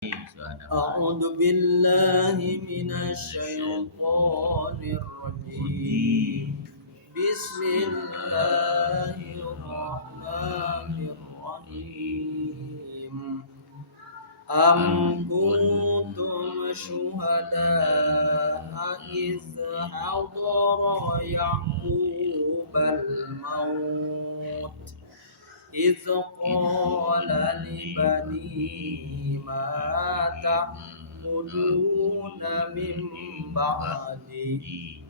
أعوذ بالله من الشيطان الرجيم بسم الله الرحمن الرحيم أم كنتم شهداء إذ حضر يعقوب الموت إذ قال لبنيه ما تعبدون من بعدي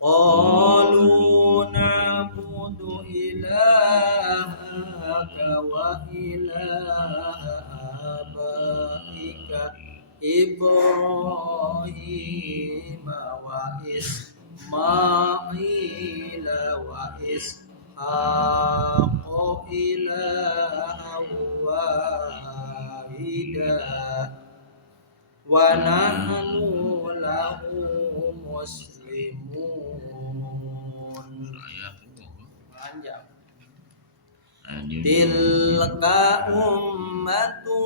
قالوا نعبد إلهك وإله آبائك إبراهيم وإسماعيل وإسحاق إلها واحدا ونحن له مسلمون. Tilka ummatu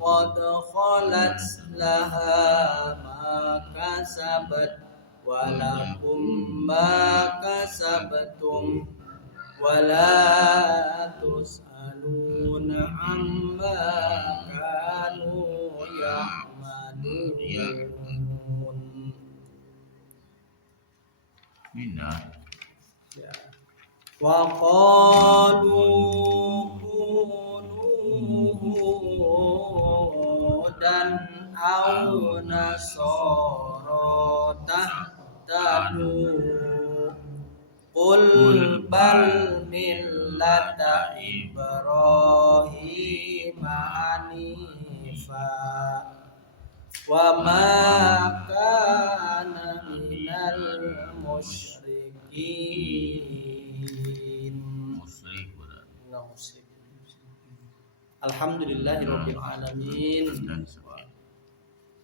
qad khalat laha ma kasabat wa lakum ma kasabtum wa la tus'aluna amma kanu ya'malun. Wa qalu hudan aw nasara tahtadu qul bal millata Ibrahim hanifa wa ma kana minal musyrikin. Alhamdulillahirabbil alamin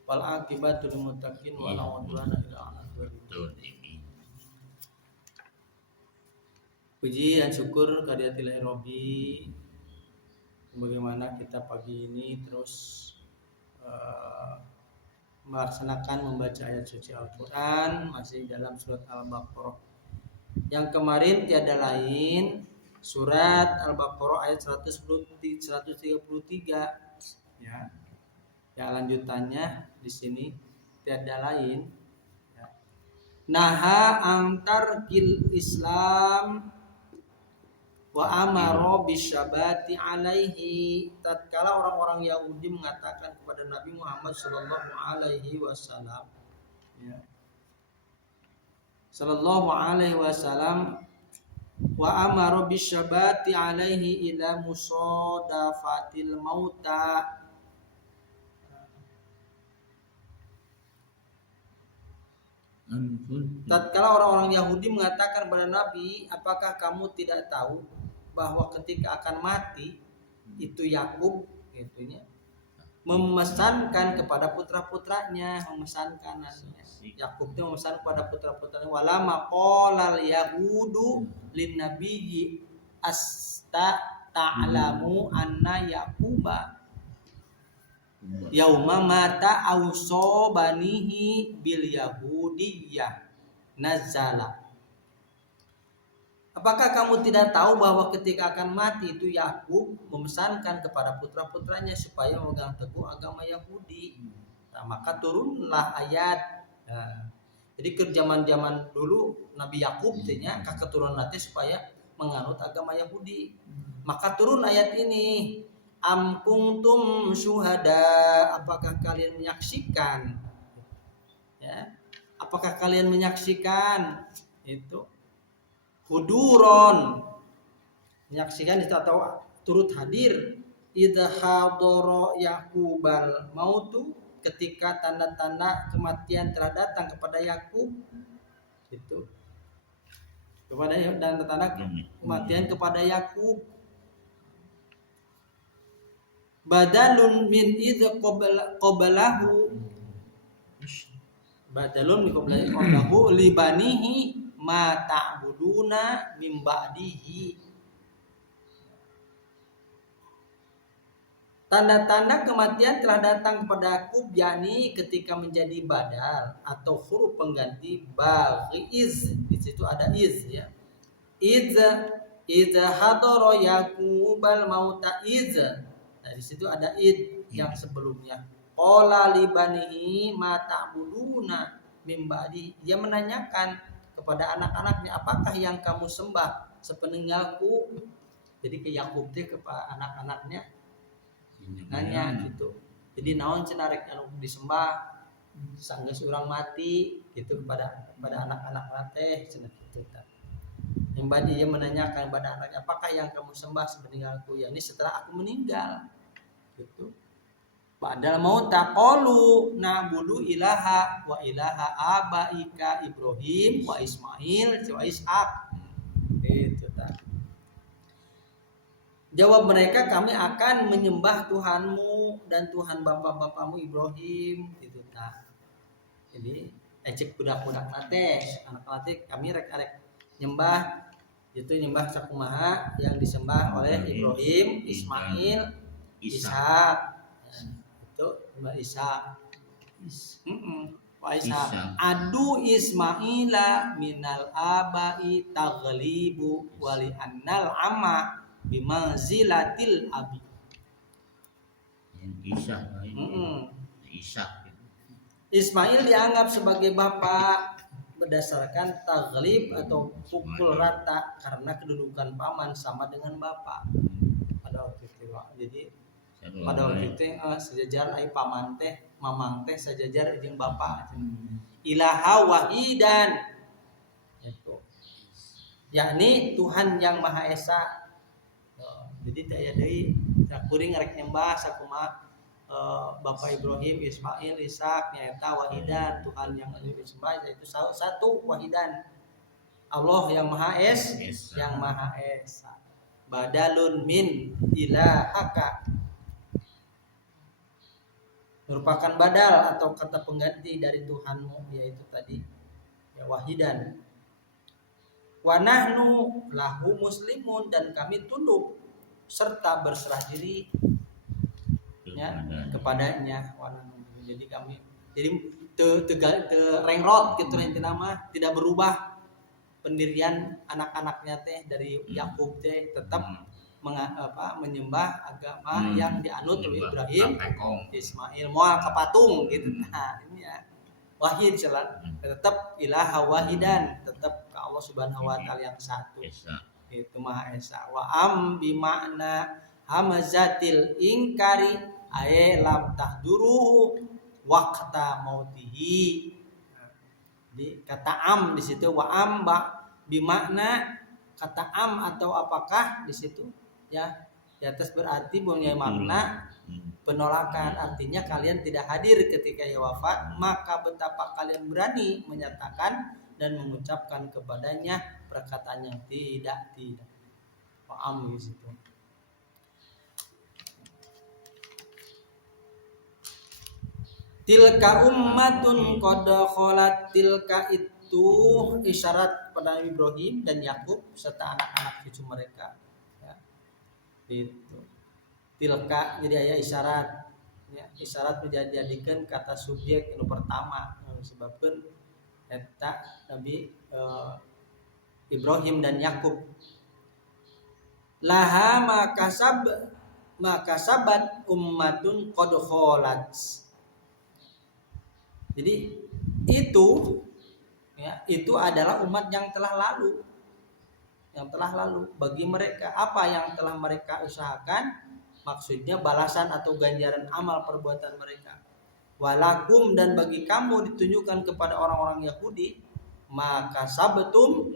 wal aqibatu lil muttaqin wa la udwana illa 'alal zalimin. Puji dan syukur kehadirat Rabbi. Bagaimana kita pagi ini terus melaksanakan membaca ayat suci Al-Quran masih dalam surat Al-Baqarah. Yang kemarin tiada lain surat Al-Baqarah ayat 133 ya. Yang lanjutannya di sini tiada lain ya. Naha antar kil Islam wa amara bisyabati alaihi. Tatkala orang-orang Yahudi mengatakan kepada Nabi Muhammad sallallahu alaihi wasallam ya. Sallallahu alaihi wasallam wa amara bisyabati alaihi ila musadafatil mauta. Tatkala orang-orang Yahudi mengatakan kepada Nabi, apakah kamu tidak tahu bahwa ketika akan mati itu Yakub gitunya memesankan kepada putra-putranya, memesankan Yakub itu memesan kepada putra-putranya, walama qalal yahudu lin nabiyyi asta ta'lamu anna yaquba yauma mata auso banihi bil yahudiyah nazala. Apakah kamu tidak tahu bahwa ketika akan mati itu Yakub memesankan kepada putra-putranya supaya memegang teguh agama Yahudi. Nah, maka turunlah ayat. Nah, jadi ke zaman-zaman dulu Nabi Yakub tanya ke keturunan nanti supaya menganut agama Yahudi. Maka turun ayat ini. Am kuntum syuhada, apakah kalian menyaksikan? Ya. Apakah kalian menyaksikan itu? Huduron, menyaksikan itu atau turut hadir. Idza hadara Yaqubal mautu, ketika tanda-tanda kematian telah datang kepada Yakub itu kepada tanda-tanda kematian kepada Yakub. Badalun min idza qablahu badalun min qablahu libanihi ma ta'buduna min ba'dihi. Tanda-tanda kematian telah datang kepadaku, yakni ketika menjadi badal atau huruf pengganti baghi iz. Di situ ada iz ya. Iz hadara yaqubal mauta iz. Nah, di situ ada id yang sebelumnya. Qala libanihi ma ta'buduna mim ba'di. Dia menanyakan kepada anak-anaknya, apakah yang kamu sembah sepeninggalku? Jadi ke Yakub teh kepada anak-anaknya nanya gitu. Jadi naon cenah rek anu disembah sanggeus urang mati gitu kepada anak-anak teh cenah kitu tah. Yang badi dia menanyakan kepada anaknya, apakah yang kamu sembah sepeninggalku? Ya ini setelah aku meninggal. Gitu. Padahal mau taqalu na'budu ilaha wa ilaha abaika Ibrahim wa Ismail wa Ishaq. Itu tah. Jawab mereka, kami akan menyembah Tuhanmu dan Tuhan bapak-bapakmu Ibrahim. Itu tah. Jadi ecek budak-budak nate, anak nate kami rek nyembah, itu nyembah sakumaha yang disembah oleh Ibrahim, Ismail, Ishak. Itu nyembah Ishak. Adu Ismaila minal abai taghlibu wali annal amma bimanzilatil abi. Ishak. Ismail dianggap sebagai bapak berdasarkan taglib atau pukul rata karena kedudukan paman sama dengan bapak. Pada waktu itu, jadi pada waktu itu sejajar ai paman teh, mamang teh sejajar jeung bapak. Ilaha wahidan. Itu. Yakni Tuhan yang Maha Esa. Jadi daya deui sakuring rek nyembah sakumaha Bapak Ibrahim, Ismail, Ishak nyaeta wahidan, Tuhan yang disembah yaitu satu wahidan. Allah yang Maha yang Maha Esa. Badalun min ilahaka. Merupakan badal atau kata pengganti dari Tuhanmu, yaitu tadi ya wahidan. Wa nahnu lahu muslimun, dan kami tunduk serta berserah diri ya kepadanya. Jadi kami rengrot gitu nama tidak berubah pendirian anak-anaknya teh dari Yakub teh tetap menyembah agama yang dianut oleh Ibrahim, Ismail, moal ka patung gitu. Nah, ini ya wahid tetap ilaha wahidan, tetap ke Allah Subhanahu wa taala yang satu. Itu Maha Esa. Wa am bi makna hamazatil ingkari ay lam tahduruhu waqta mautihi. Jadi kata am di situ wa am bi makna kata am atau apakah di situ ya di atas berarti punya makna penolakan, artinya kalian tidak hadir ketika ia wafat, maka betapa kalian berani menyatakan dan mengucapkan kepadanya perkataan yang tidak. Paham di situ. Tilka ummatun qad khalat, tilka itu isyarat pada Ibrahim dan Yakub serta anak-anak cucu mereka. Ya. Itu. Tilka jadi aya isyarat. Ya, isyarat menjadikan kata subjek yang pertama disebabkan eta Nabi Ibrahim dan Yakub. Laha makasabat ummatun qad khalat. Jadi itu ya, itu adalah umat yang telah lalu. Yang telah lalu bagi mereka apa yang telah mereka usahakan, maksudnya balasan atau ganjaran amal perbuatan mereka. Walakum, dan bagi kamu ditunjukkan kepada orang-orang Yahudi, maka sabetum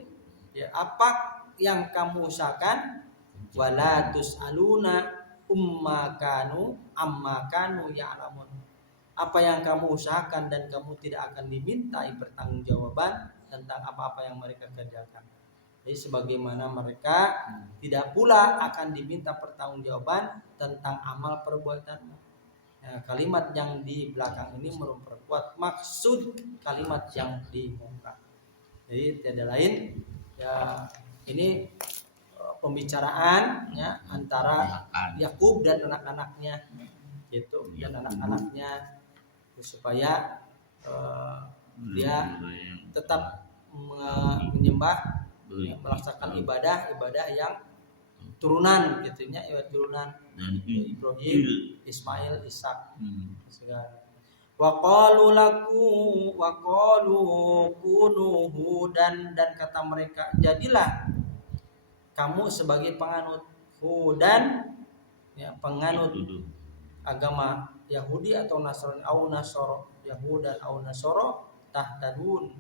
ya apa yang kamu usahakan, wala tusaluna amma kanu ya'lamun. Apa yang kamu usahakan dan kamu tidak akan dimintai pertanggungjawaban tentang apa-apa yang mereka kerjakan. Jadi sebagaimana mereka tidak pula akan diminta pertanggungjawaban tentang amal perbuatan. Nah, kalimat yang di belakang ini memperkuat maksud kalimat yang dimuka. Jadi tiada lain ya, ini pembicaraan ya antara Yakub dan anak-anaknya gitu, dan anak-anaknya supaya dia tetap menyembah, melaksanakan ibadah yang turunan gitunya, turunan Ibrahim, Ismail, Ishak segala. Wa qalu kunu hudan, dan kata mereka, jadilah kamu sebagai penganut hudan, ya, penganut agama Yahudi atau Nasrani, au Nasoro, Yahudan au Nasoro, tahtadun,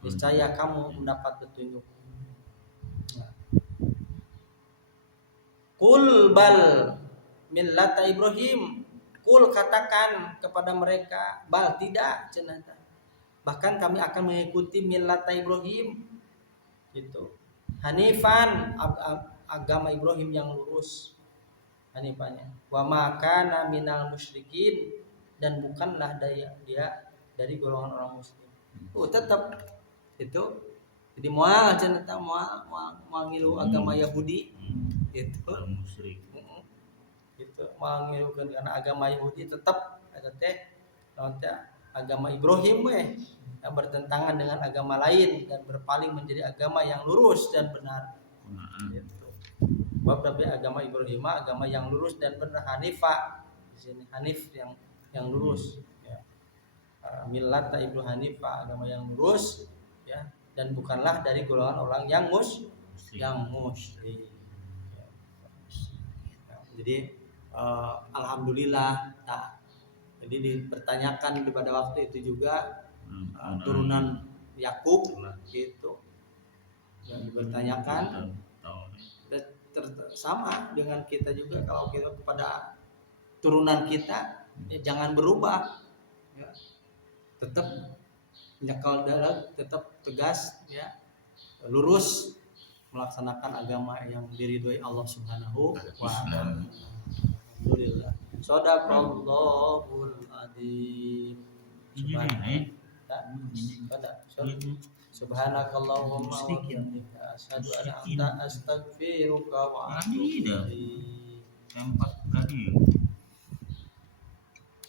niscaya kamu mendapat petunjuk. Qul bal millata Ibrahim, qul katakan kepada mereka, bal tidak cenata, bahkan kami akan mengikuti millata Ibrahim gitu, hanifan, agama Ibrahim yang lurus, hanifanya, wa ma kana minal musyrikin, dan bukanlah dia dari golongan orang musyrik. Tetap itu jadi moal cenata, moal ngilu agama Yahudi itu musyrik gitu, moal ngilukeun kana agama Yahudi, tetap eta teh agama Ibrahim yang bertentangan dengan agama lain dan berpaling menjadi agama yang lurus dan benar gitu. Bab tapi agama Ibrahim agama yang lurus dan benar, Hanifah di sini, Hanif yang lurus ya. Millat Ibrahim Hanifah, agama yang lurus ya, dan bukanlah dari golongan orang yang musyrik. Ya, jadi alhamdulillah, jadi dipertanyakan pada waktu itu juga turunan Yakub gitu yang dipertanyakan, sama dengan kita juga, kalau kita kepada turunan kita ya, jangan berubah ya, tetap nyekal darah, tetap tegas ya, lurus melaksanakan agama yang diridhoi Allah Subhanahu wa taala. Alhamdulillah. Shadaqallahul adzim. Subhanakallahumma wa bihamdika asyhadu an la ilaha illa anta astaghfiruka wa atubu ilaik.